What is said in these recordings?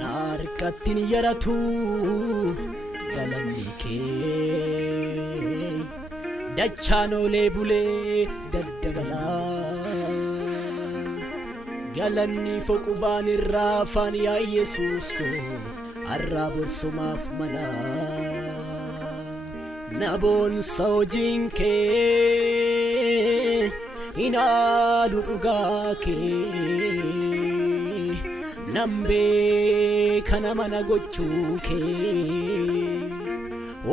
Narkattin yaratu galanni kee dachanolee bulee daddabalaa galanni foqubaan irraa afaan yaa Yesuus koo arraa borsumaaf malaa naboonsa hojiin kee inaalu dhugaa kee nambee kana mana gochuu kee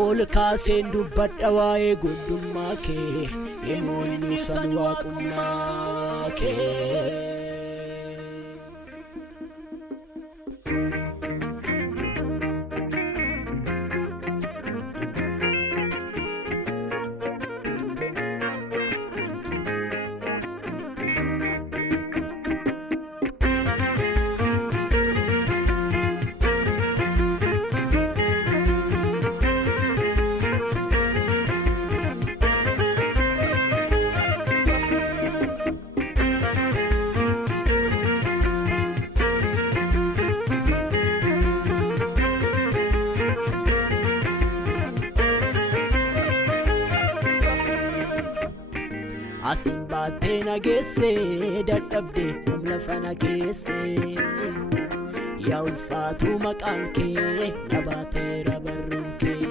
ol kaaseen dubbadha waa'ee guddummaa kee emoonu san waaqummaa kee. Asin baatee nageessee dadhabdee lafa nageessee yaa ulfaatu maqaan kee na baateera barruun kee.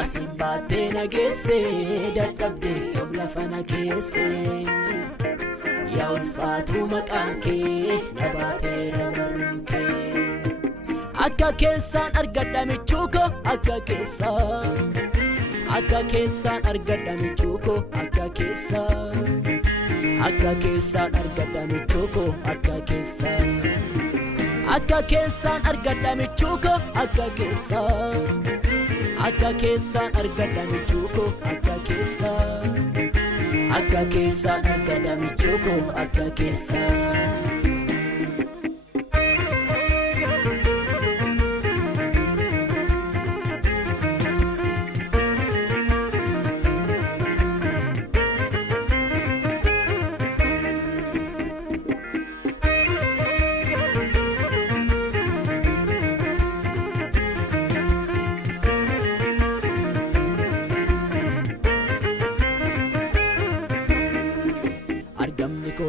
Asin baatee nageessee dadhabdee lafa nageessee yaa ulfaatu maqaan kee na baateera barruun kee. Akka keessaan argadha michuuko akka keessaan. Akka keessaan argadha michuuko akka keessaan argadha michuuko akka keessaan argadha michuuko akka keessaan argadha michuuko akka keessaan argadha michuuko akka keessaan.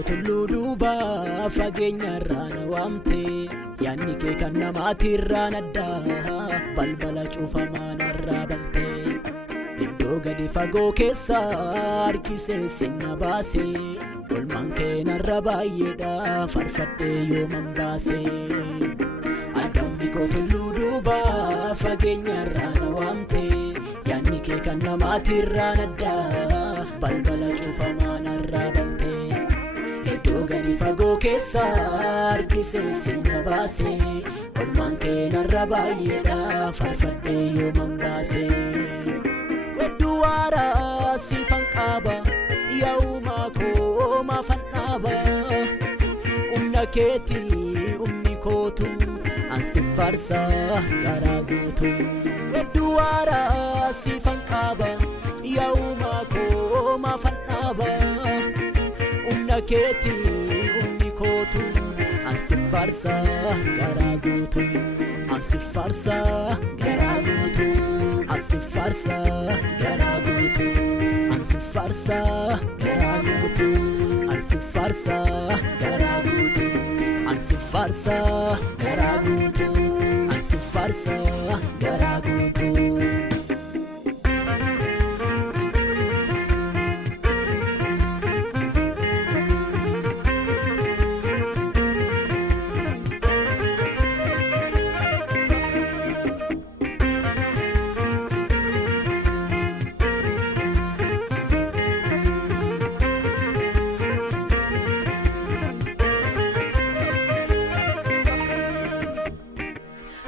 Tulluu duubaa fageenyarraa na waamtee yaadni kee kan namaatirraa naddaa balbala cufamaa narraa bantee iddoo gadi fagoo keessaa harkisee sinna baasee olmaan kee narra baay'eedha farfadhee yooman baasee. Argamni koo tulluu duubaa fageenyarraa na waamtee yaadni kee kan namaatirraa naddaa balbala cufamaa narraa bantee. Gadi fagoo keessaa harkisee sinna baasee olmaan kee narra baay'eedha farfadhee yooman baasee. Wedduu waaraa siifan qaaba yaa uumaa koo maafan dhaaba humna keetii humni kootu ansi faarsaa garaa guutu. Wedduu waaraa siifan qaaba yaa uumaa koo maafan dhaaba humna keetii humni kootu ansi faarsaa garaa guutu ansi faarsaa garaa guutu ansi faarsaa garaa guutu ansi faarsaa garaa guutu ansi faarsaa garaa guutu ansi faarsaa garaa guutu ansi faarsaa garaa guutu.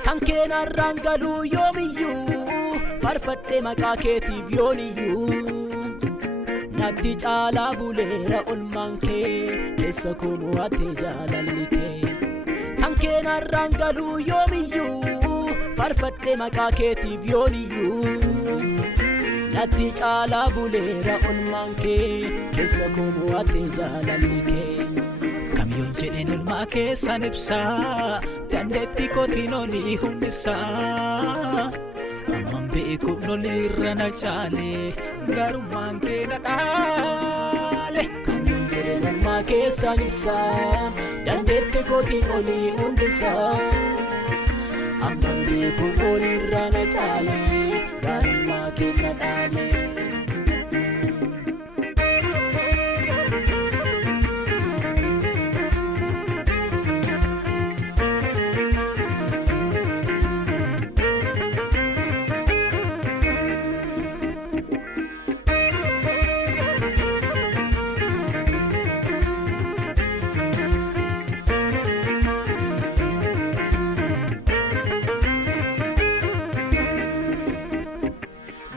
Kan keenarraan galuu yoomiyyuu farfadhee maqaa keetiif yooniyyuu natti caalaa buleera olmaan kee keessa koo mo'attee jaalalli kee. Kan keenarraan galuu yoomiyyuu farfadhee maqaa keetiif yooniyyuu natti caalaa buleera olmaan kee keessa koo mo'attee jaalalli kee. Yoon jedheen olmaa keessan ibsaa dandeettii kootiin olii hundisaa amman beekuun olirra na caale garummaan kee na dhaale. Yoon jedheen olmaa keessan ibsaa dandeettii kootiin olii hundisaa amman beekuun olirra na caale garummaan kee na dhaale.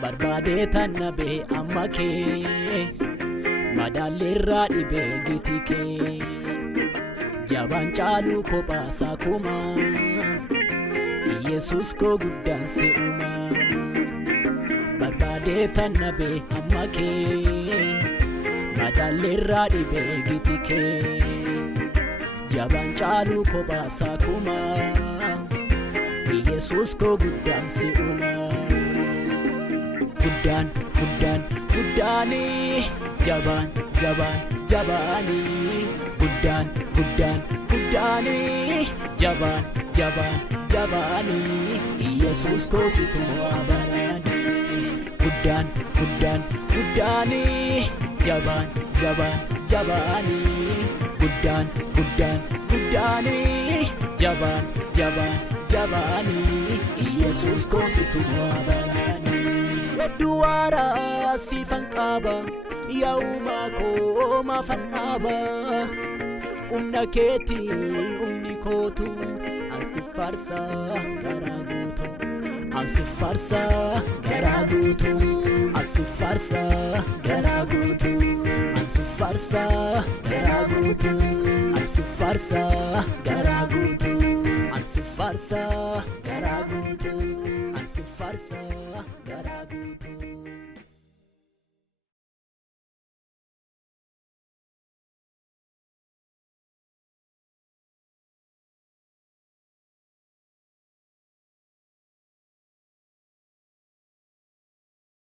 Barbaadee tannabe amma kee madaalleerraa dhibee giti kee jabaan caaluu kophaasaa kumaa Yesuus koo guddaan se'umaa. Barbaadee tannabe amma kee madaalleerraa dhibee giti kee jabaan caaluu kophaasaa kumaa Yesuus koo guddaan se'umaa. Guddaani jabaan jabaani guddaani jabaan jabaani Yesuus koo situ abaraani. Guddaani jabaan jabaani guddaani jabaan jabaani Yesuus koo situ abaraani. Duwara sifan qaba yauma koo maafan dhaaba humna keeti humni kootu ansi farsa garaa guutu ansi farsa garaa guutu ansi farsa garaa guutu ansi farsa garaa guutu ansi farsa garaa guutu ansi farsa garaa guutu ansi farsa garaa guutu.